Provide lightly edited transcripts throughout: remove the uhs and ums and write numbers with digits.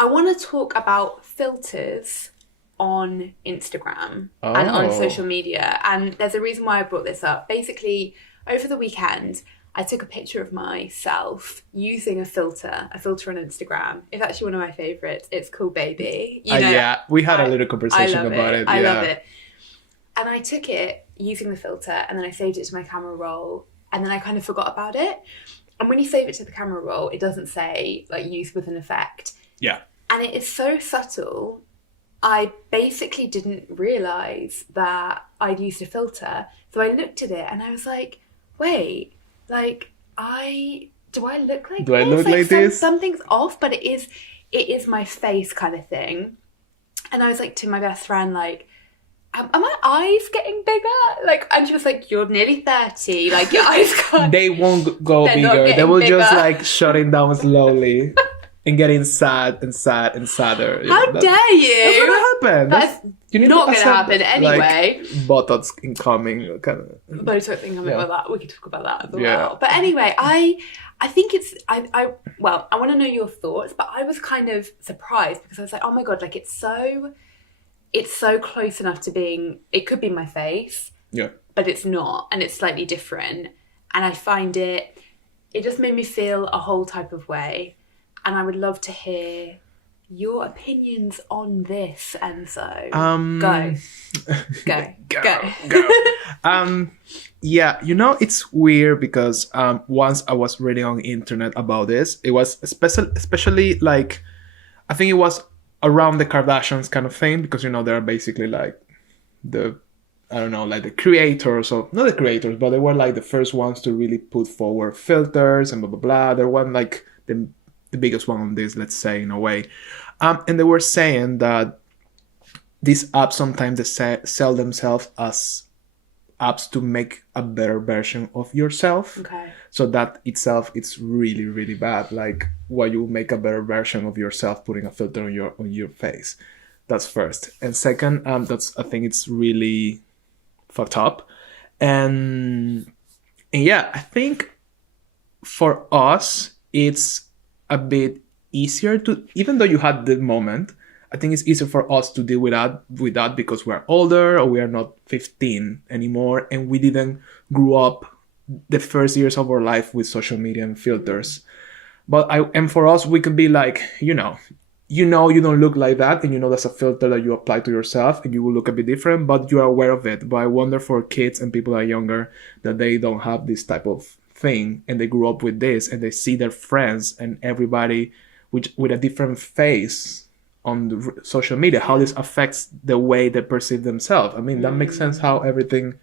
I want to talk about filters on Instagram and on social media. And there's a reason why I brought this up. Basically, over the weekend, I took a picture of myself using a filter on Instagram. It's actually one of my favourites. It's called Baby. Yeah, we had a little conversation about it. I love it. And I took it using the filter and then I saved it to my camera roll and then I kind of forgot about it. And when you save it to the camera roll, it doesn't say like use with an effect. Yeah. And it is so subtle. I basically didn't realise that I'd used a filter. So I looked at it and I was like, wait, like do I look like this? I look like this? Something's off, but it is my face kind of thing. And I was like to my best friend, like, are my eyes getting bigger? Like, and she was like, you're nearly 30. Like, your eyes can't... They won't go bigger. They will just, like, shutting down slowly and getting sad and sadder. How dare you? That's gonna happen. That's not going to happen anyway. Like, Botox incoming. Kind of. Botox incoming with that. We could talk about that as well. But anyway, I think it's... I want to know your thoughts, but I was kind of surprised because I was like, oh my God, like, it's so close enough to being, it could be my face, but it's not, and it's slightly different. And I find it just made me feel a whole type of way. And I would love to hear your opinions on this, Enzo. Go. Yeah, it's weird because once I was reading on the internet about this, it was especially like, I think it was around the Kardashians kind of thing, because they're basically like the creators of, not the creators, but they were like the first ones to really put forward filters and blah blah blah. They were like the biggest one on this, let's say, in a way. And they were saying that these apps sometimes they sell themselves as apps to make a better version of yourself. Okay. So that itself, it's really, really bad. Like, why you make a better version of yourself putting a filter on your face. That's first. And second, I think it's really fucked up. And yeah, I think for us, it's a bit easier to, even though you had the moment, I think it's easier for us to deal with that because we're older or we are not 15 anymore and we didn't grow up the first years of our life with social media and filters. And for us, we could be like, you don't look like that, and that's a filter that you apply to yourself and you will look a bit different, but you are aware of it. But I wonder for kids and people that are younger that they don't have this type of thing and they grew up with this and they see their friends and everybody with a different face on the social media, how this affects the way they perceive themselves. I mean, that makes sense how everything,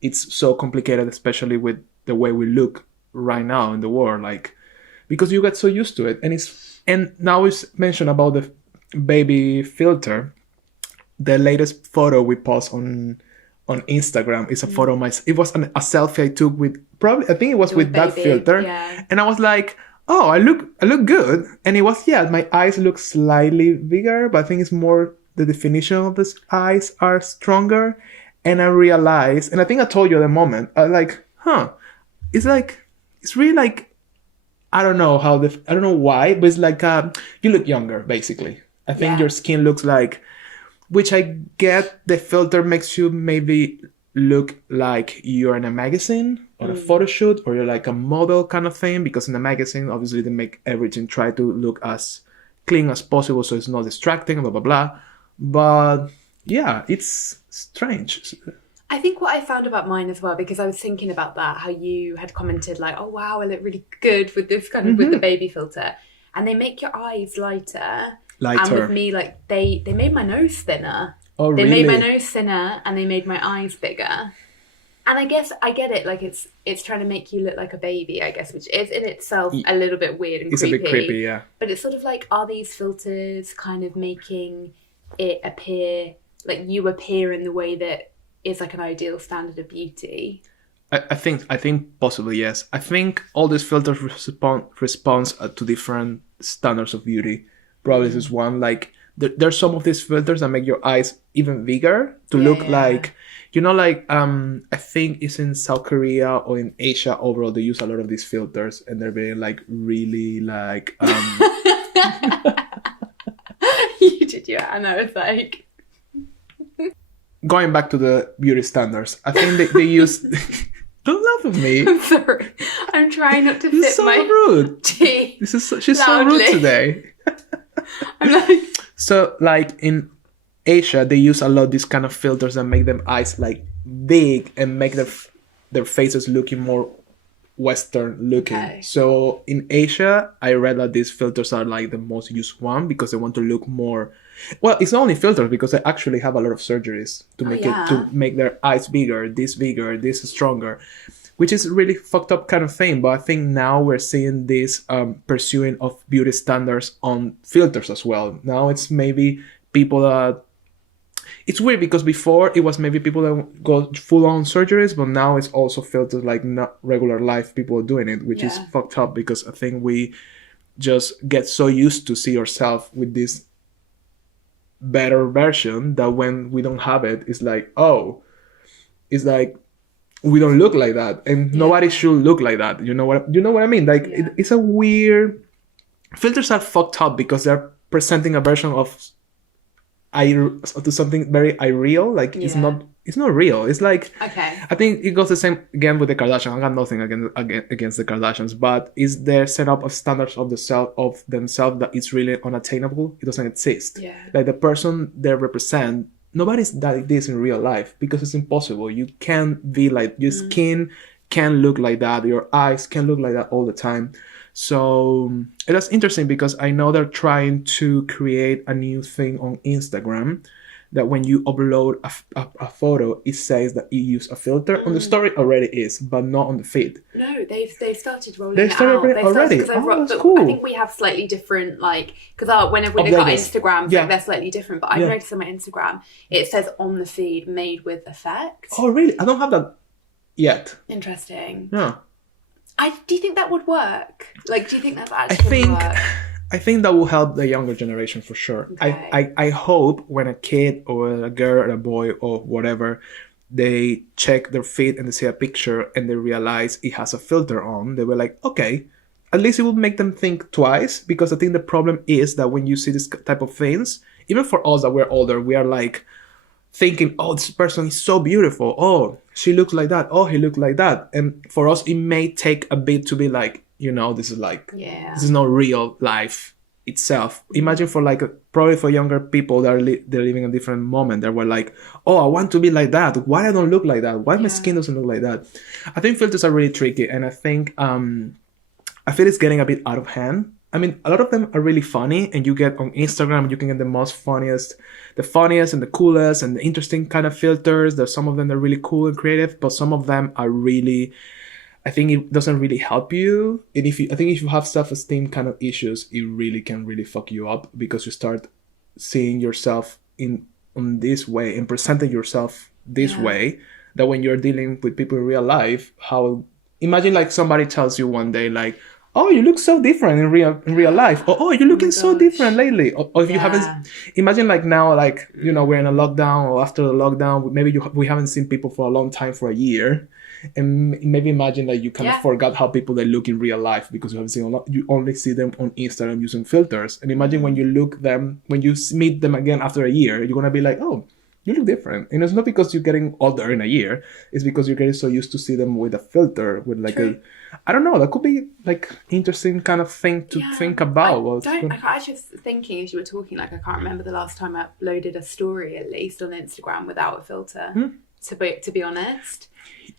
it's so complicated, especially with the way we look right now in the world, like, because you get so used to it. And now it's mentioned about the baby filter. The latest photo we post on Instagram is a photo of it was a selfie I took with, probably, I think it was with that filter. Yeah. And I was like, oh, I look good. And it was, my eyes look slightly bigger, but I think it's more the definition of the eyes are stronger. And I realized, and I think I told you at the moment, I like, it's really like, I don't know why, but it's like, you look younger, basically. I think your skin looks like, which I get the filter makes you maybe look like you're in a magazine or a photo shoot or you're like a model kind of thing, because in the magazine, obviously they make everything try to look as clean as possible so it's not distracting, blah, blah, blah. But yeah, it's strange. I think what I found about mine as well, because I was thinking about that, how you had commented like, oh wow, I look really good with this kind of with the baby filter, and they make your eyes lighter. And with me, like they made my nose thinner. Oh, they really? made my nose thinner and they made my eyes bigger. And I guess I get it, like it's trying to make you look like a baby, I guess, which is in itself a little bit weird and creepy. It's a bit creepy, yeah. But it's sort of like, are these filters kind of making it appear like you appear in the way that is like an ideal standard of beauty? I think possibly yes. I think all these filters responds to different standards of beauty. Probably this is one, like there's some of these filters that make your eyes even bigger to look like, I think it's in South Korea or in Asia overall, they use a lot of these filters and they're very like really like contacted you and I was like... Going back to the beauty standards, I think they use... Don't laugh at me. I'm sorry. I'm trying not to This fit is so my rude. tea She's so loudly. rude today. I'm like... So, like, in Asia, they use a lot these kind of filters that make them eyes, like, big and make their faces looking more Western looking. Okay. So, in Asia, I read that these filters are, like, the most used one because they want to look more... Well, it's not only filters because they actually have a lot of surgeries to make their eyes bigger, this stronger, which is really fucked up kind of thing. But I think now we're seeing this pursuing of beauty standards on filters as well. Now it's maybe people that... It's weird because before it was maybe people that go full on surgeries, but now it's also filters like not regular life people are doing it, which is fucked up because I think we just get so used to see ourselves with this better version that when we don't have it, it's like, oh, it's like we don't look like that, and nobody should look like that. You know what I mean? Like it's a weird... Filters are fucked up because they're presenting a version of to something very irreal. Like it's not real. It's like, okay. I think it goes the same again with the Kardashians. I got nothing against the Kardashians, but is their setup of standards of themselves that it's really unattainable? It doesn't exist. Yeah. Like the person they represent, nobody's like this in real life because it's impossible. You can't be like, your skin can't look like that. Your eyes can't look like that all the time. So that's interesting because I know they're trying to create a new thing on Instagram that when you upload a photo, it says that you use a filter. On the story already is, but not on the feed. No, they've started rolling They've it started out. already. That's cool. I think we have slightly different, like, because whenever we look at Instagram, like, they're slightly different. But I've noticed on my Instagram, it says on the feed, made with effect. Oh, really? I don't have that yet. Interesting. Yeah. Do you think that would work? Like, do you think that's actually gonna work? I think that will help the younger generation for sure. Okay. I hope when a kid or a girl or a boy or whatever, they check their feed and they see a picture and they realize it has a filter on, they were like, okay, at least it will make them think twice, because I think the problem is that when you see this type of things, even for us that we're older, we are like thinking, oh, this person is so beautiful. Oh, she looks like that. Oh, he looks like that. And for us, it may take a bit to be like, this is like, this is not real life itself. Imagine for like, probably for younger people that they're living a different moment. They were like, oh, I want to be like that. Why I don't look like that? Why my skin doesn't look like that? I think filters are really tricky. And I think, I feel it's getting a bit out of hand. I mean, a lot of them are really funny, and you get on Instagram, you can get the funniest and the coolest and the interesting kind of filters. There's some of them that are really cool and creative, but some of them are really, I think it doesn't really help you. And I think if you have self-esteem kind of issues, it really can really fuck you up, because you start seeing yourself on this way and presenting yourself this way, that when you're dealing with people in real life, imagine like somebody tells you one day like, oh, you look so different in real life. Or, oh, you're looking so different lately. Or if you haven't, imagine like now, like, we're in a lockdown, or after the lockdown, maybe we haven't seen people for a long time, for a year. And maybe imagine like you kind of forgot how people they look in real life, because you only see them on Instagram using filters. And imagine when you meet them again after a year, you're going to be like, oh, you look different. And it's not because you're getting older in a year. It's because you're getting so used to see them with a filter, with like I don't know, that could be like interesting kind of thing to think about. I was just thinking as you were talking, like I can't remember the last time I uploaded a story, at least on Instagram, without a filter, to be honest.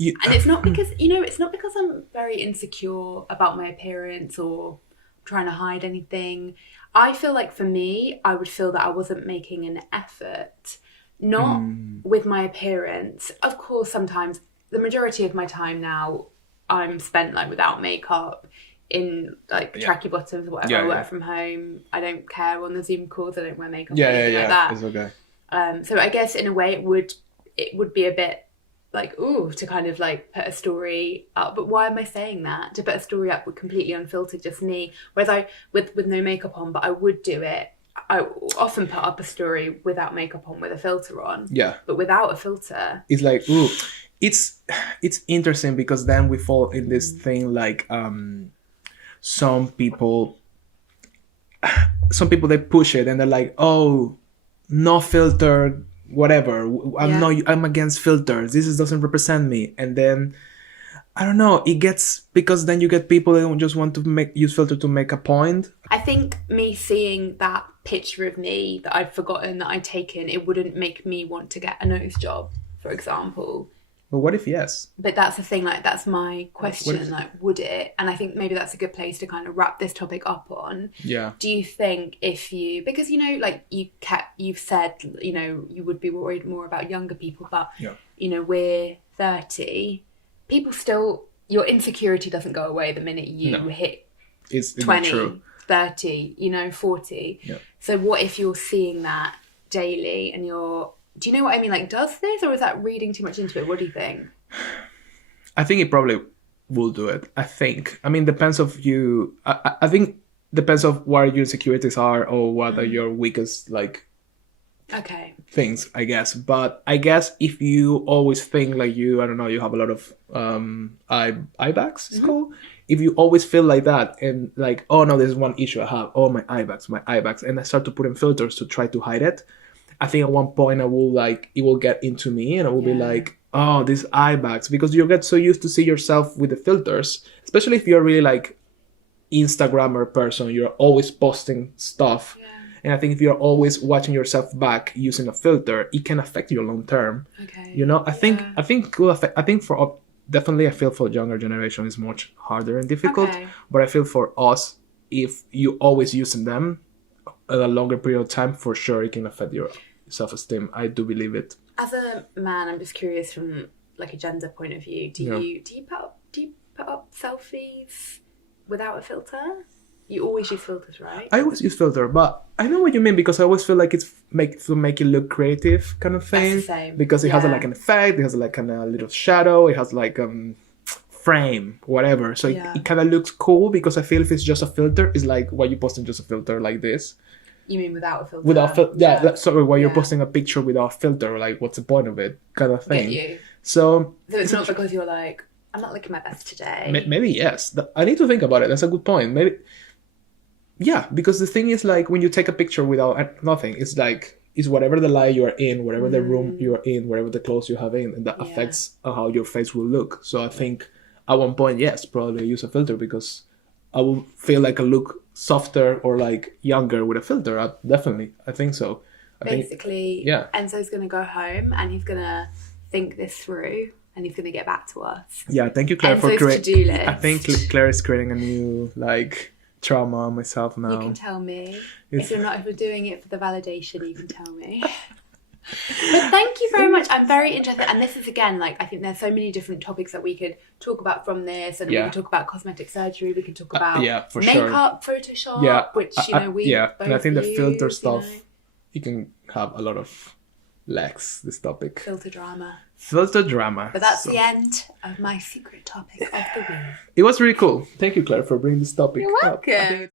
And it's not because, it's not because I'm very insecure about my appearance or trying to hide anything. I feel like for me, I would feel that I wasn't making an effort, not with my appearance. Of course, sometimes, the majority of my time now, I'm spent like without makeup, in like tracky bottoms or whatever. I work from home. I don't care on the Zoom calls. I don't wear makeup or anything like that. It's okay. So I guess in a way it would be a bit like, ooh, to kind of like put a story up. But why am I saying that? To put a story up with completely unfiltered, just me. Whereas with no makeup on, but I would do it. I often put up a story without makeup on, with a filter on. Yeah. But without a filter, it's like, ooh. It's interesting, because then we fall in this thing like some people they push it and they're like, oh, no filter, whatever. I'm against filters. This doesn't represent me. And then I don't know. It gets, because then you get people that just want to use filter to make a point. I think me seeing that picture of me that I'd forgotten that I'd taken, it wouldn't make me want to get a nose job, for example. But what if yes? But that's the thing, like, that's my question, like, would it? And I think maybe that's a good place to kind of wrap this topic up on. Yeah. Do you think because, you know, like, you've said, you know, you would be worried more about younger people, but, you know, we're 30, people still, your insecurity doesn't go away the minute you hit 20, 30, you know, 40. Yeah. So what if you're seeing that daily and do you know what I mean? Like, does this, or is that reading too much into it? What do you think? I think it probably will do it. I mean, depends of you. I think depends of what your insecurities are or what are your weakest, like, things, I guess. But I guess if you always think like you have a lot of eye bags, it's called. If you always feel like that and like, oh no, there's one issue I have. Oh, my eye bags. And I start to put in filters to try to hide it. I think at one point it will get into me and I will be like, oh, these eye bags, because you get so used to see yourself with the filters, especially if you're really like Instagrammer person, you're always posting stuff. Yeah. And I think if you're always watching yourself back using a filter, it can affect you long term. Okay. You know, I think for definitely I feel for younger generation is much harder and difficult. Okay. But I feel for us, if you always using them a longer period of time, for sure it can affect your self-esteem. I do believe it. As a man, I'm just curious from like a gender point of view, do you put up selfies without a filter? You always use filters, right? I always use filter, but I know what you mean, because I always feel like it's to make it look creative kind of thing. That's the same. Because it has like an effect, it has like a little shadow, it has like frame, whatever. So it kind of looks cool, because I feel if it's just a filter, it's like, why you posting just a filter like this? You mean without a filter? Sorry, you're posting a picture without a filter, like what's the point of it, kind of thing. Get you. So it's not because you're like, I'm not looking my best today. Maybe yes. I need to think about it. That's a good point. Maybe. Yeah, because the thing is, like, when you take a picture without nothing, it's like, it's whatever the light you are in, whatever the room you are in, whatever the clothes you have in, and that affects how your face will look. So I think at one point, yes, probably use a filter, because I will feel like I look softer or like younger with a filter. I think so. Basically, Enzo's going to go home and he's going to think this through and he's going to get back to us. Yeah, thank you, Claire, Enzo's for creating. I think Claire is creating a new, like, trauma on myself now. You can tell me. If we're doing it for the validation, you can tell me. But thank you very much. I'm very interested, and this is, again, like, I think there's so many different topics that we could talk about from this, and we can talk about cosmetic surgery, we can talk about makeup, Photoshop, which we both and I think the filter stuff, you can have a lot of legs, this topic. Filter drama. But that's the end of my secret topic of the week. It was really cool. Thank you, Claire, for bringing this topic up. You're welcome.